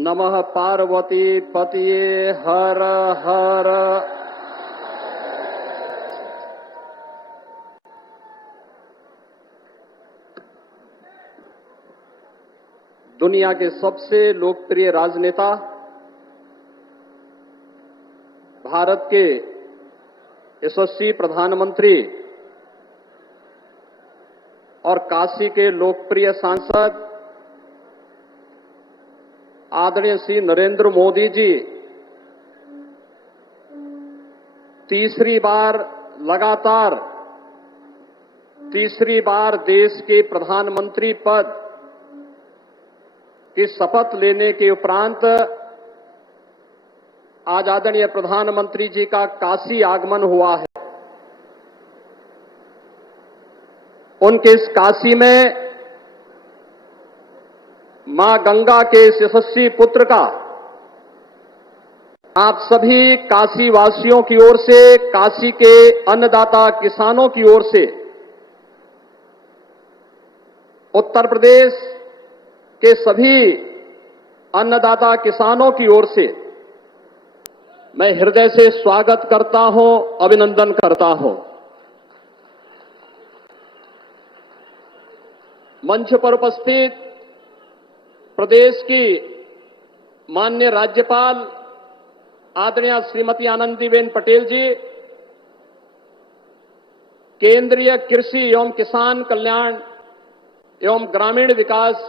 नमः पार्वती पतिये हर हर। दुनिया के सबसे लोकप्रिय राजनेता, भारत के यशस्वी प्रधानमंत्री और काशी के लोकप्रिय सांसद आदरणीय श्री नरेंद्र मोदी जी तीसरी बार देश के प्रधानमंत्री पद की शपथ लेने के उपरांत आज आदरणीय प्रधानमंत्री जी का काशी आगमन हुआ है। उनके इस काशी में मां गंगा के इस यशस्वी पुत्र का आप सभी काशी वासियों की ओर से, काशी के अन्नदाता किसानों की ओर से, उत्तर प्रदेश के सभी अन्नदाता किसानों की ओर से मैं हृदय से स्वागत करता हूं, अभिनंदन करता हूं। मंच पर उपस्थित प्रदेश की माननीय राज्यपाल आदरणीय श्रीमती आनंदीबेन पटेल जी, केंद्रीय कृषि एवं किसान कल्याण एवं ग्रामीण विकास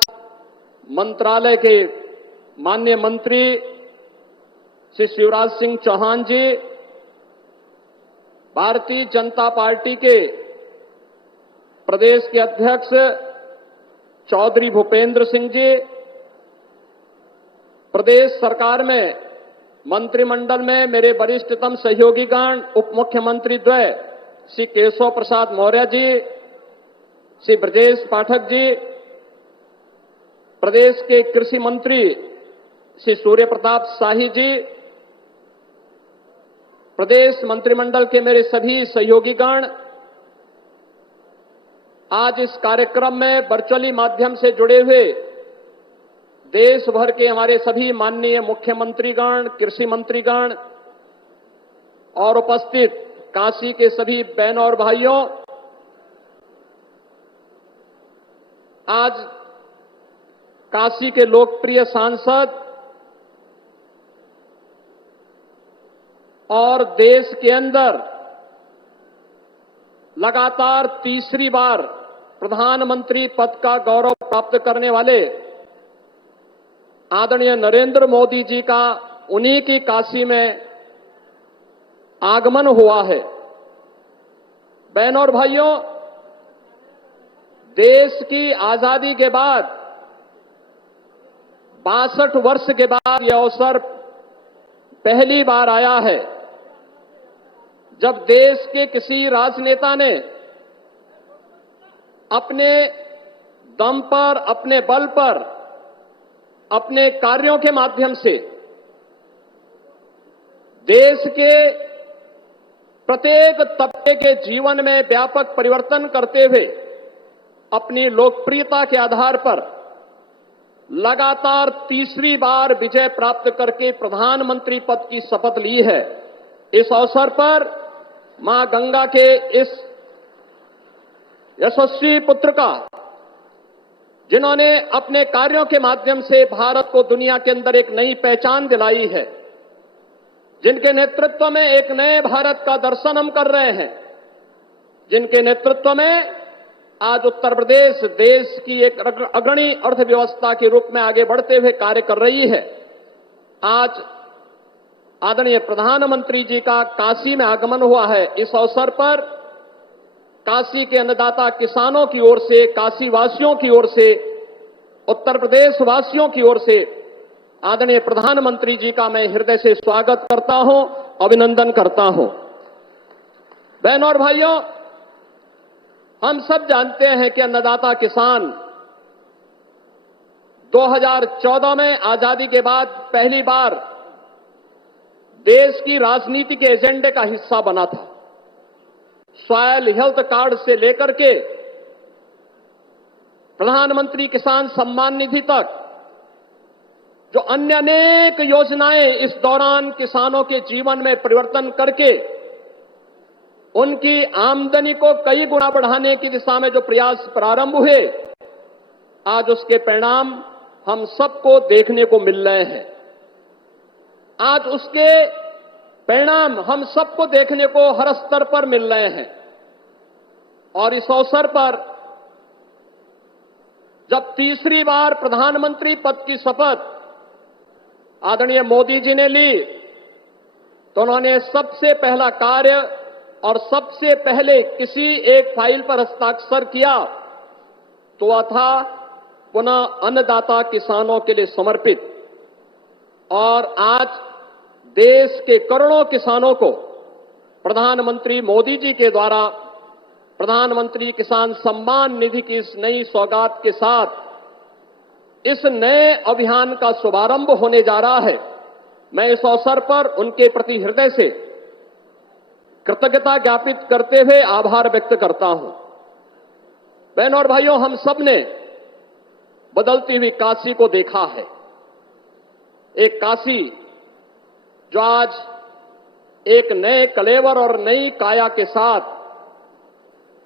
मंत्रालय के माननीय मंत्री श्री शिवराज सिंह चौहान जी, भारतीय जनता पार्टी के प्रदेश के अध्यक्ष चौधरी भूपेंद्र सिंह जी, प्रदेश सरकार में मंत्रिमंडल में मेरे वरिष्ठतम सहयोगीगण, उप मुख्यमंत्री द्वय श्री केशव प्रसाद मौर्य जी, श्री ब्रजेश पाठक जी, प्रदेश के कृषि मंत्री श्री सूर्य प्रताप शाही जी, प्रदेश मंत्रिमंडल के मेरे सभी सहयोगीगण, आज इस कार्यक्रम में वर्चुअली माध्यम से जुड़े हुए देश भर के हमारे सभी माननीय मुख्यमंत्रीगण, कृषि मंत्रीगण और उपस्थित काशी के सभी बहनों और भाइयों, आज काशी के लोकप्रिय सांसद और देश के अंदर लगातार तीसरी बार प्रधानमंत्री पद का गौरव प्राप्त करने वाले आदरणीय नरेंद्र मोदी जी का उन्हीं की काशी में आगमन हुआ है। बहनों और भाइयों, देश की आजादी के बाद 62 वर्ष के बाद यह अवसर पहली बार आया है जब देश के किसी राजनेता ने अपने दम पर, अपने बल पर, अपने कार्यों के माध्यम से देश के प्रत्येक तबके के जीवन में व्यापक परिवर्तन करते हुए अपनी लोकप्रियता के आधार पर लगातार तीसरी बार विजय प्राप्त करके प्रधानमंत्री पद की शपथ ली है। इस अवसर पर मां गंगा के इस यशस्वी पुत्र का, जिन्होंने अपने कार्यों के माध्यम से भारत को दुनिया के अंदर एक नई पहचान दिलाई है, जिनके नेतृत्व में एक नए भारत का दर्शन हम कर रहे हैं, जिनके नेतृत्व में आज उत्तर प्रदेश देश की एक अग्रणी अर्थव्यवस्था के रूप में आगे बढ़ते हुए कार्य कर रही है। आज आदरणीय प्रधानमंत्री जी का काशी में आगमन हुआ है। इस अवसर पर काशी के अन्नदाता किसानों की ओर से, काशी वासियों की ओर से, उत्तर प्रदेश वासियों की ओर से आदरणीय प्रधानमंत्री जी का मैं हृदय से स्वागत करता हूं, अभिनंदन करता हूं। बहनों और भाइयों, हम सब जानते हैं कि अन्नदाता किसान 2014 में आजादी के बाद पहली बार देश की राजनीति के एजेंडे का हिस्सा बना था। सॉयल हेल्थ कार्ड से लेकर के प्रधानमंत्री किसान सम्मान निधि तक जो अन्य अनेक योजनाएं इस दौरान किसानों के जीवन में परिवर्तन करके उनकी आमदनी को कई गुना बढ़ाने की दिशा में जो प्रयास प्रारंभ हुए, आज उसके परिणाम हम सबको देखने को मिल रहे हैं। आज उसके परिणाम हम सबको देखने को हर स्तर पर मिल रहे हैं। और इस अवसर पर जब तीसरी बार प्रधानमंत्री पद की शपथ आदरणीय मोदी जी ने ली, तो उन्होंने सबसे पहला कार्य और सबसे पहले किसी एक फाइल पर हस्ताक्षर किया तो वह था पुनः अन्नदाता किसानों के लिए समर्पित। और आज देश के करोड़ों किसानों को प्रधानमंत्री मोदी जी के द्वारा प्रधानमंत्री किसान सम्मान निधि की इस नई सौगात के साथ इस नए अभियान का शुभारंभ होने जा रहा है। मैं इस अवसर पर उनके प्रति हृदय से कृतज्ञता ज्ञापित करते हुए आभार व्यक्त करता हूं। बहनों और भाइयों, हम सब ने बदलती हुई काशी को देखा है। एक काशी जो आज एक नए कलेवर और नई काया के साथ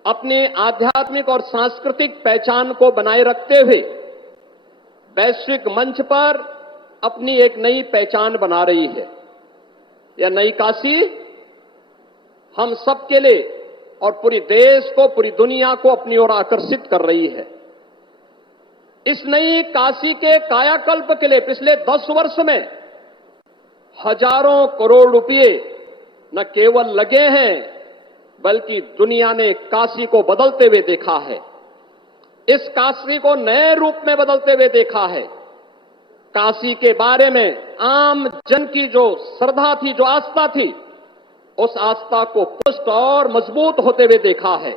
अपनी आध्यात्मिक और सांस्कृतिक पहचान को बनाए रखते हुए वैश्विक मंच पर अपनी एक नई पहचान बना रही है। यह नई काशी हम सबके लिए और पूरी देश को, पूरी दुनिया को अपनी ओर आकर्षित कर रही है। इस नई काशी के कायाकल्प के लिए पिछले 10 वर्ष में हजारों करोड़ रुपए न केवल लगे हैं, बल्कि दुनिया ने काशी को बदलते हुए देखा है। इस काशी को नए रूप में बदलते हुए देखा है। काशी के बारे में आम जन की जो श्रद्धा थी, जो आस्था थी, उस आस्था को पुष्ट और मजबूत होते हुए देखा है।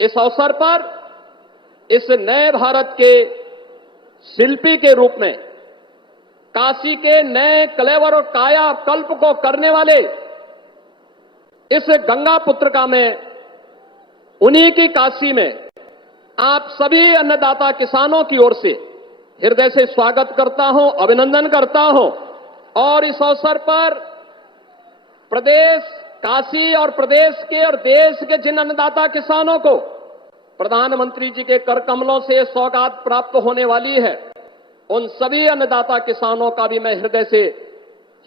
इस अवसर पर इस नए भारत के शिल्पी के रूप में काशी के नए कलेवर और काया कल्प को करने वाले इस गंगा पुत्रिका में, उन्हीं की काशी में आप सभी अन्नदाता किसानों की ओर से हृदय से स्वागत करता हूं, अभिनंदन करता हूं। और इस अवसर पर प्रदेश काशी और प्रदेश के और देश के जिन अन्नदाता किसानों को प्रधानमंत्री जी के कर कमलों से सौगात प्राप्त होने वाली है, उन सभी अन्नदाता किसानों का भी मैं हृदय से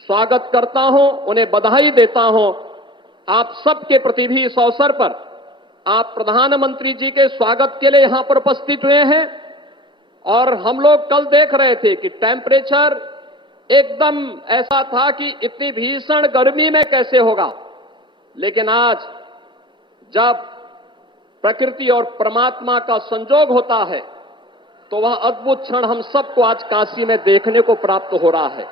स्वागत करता हूं, उन्हें बधाई देता हूं। आप सबके प्रति भी इस अवसर पर आप प्रधानमंत्री जी के स्वागत के लिए यहां पर उपस्थित हुए हैं। और हम लोग कल देख रहे थे कि टेम्परेचर एकदम ऐसा था कि इतनी भीषण गर्मी में कैसे होगा, लेकिन आज जब प्रकृति और परमात्मा का संजोग होता है तो वह अद्भुत क्षण हम सबको आज काशी में देखने को प्राप्त हो रहा है।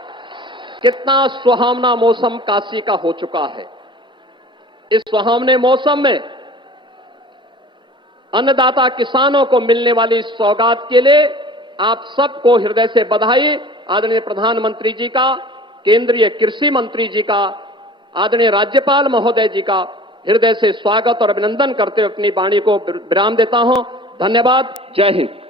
कितना सुहावना मौसम काशी का हो चुका है। इस सुहावने मौसम में अन्नदाता किसानों को मिलने वाली इस सौगात के लिए आप सबको हृदय से बधाई। आदरणीय प्रधानमंत्री जी का, केंद्रीय कृषि मंत्री जी का, आदरणीय राज्यपाल महोदय जी का हृदय से स्वागत और अभिनंदन करते हुए अपनी वाणी को विराम देता हूं। धन्यवाद। जय हिंद।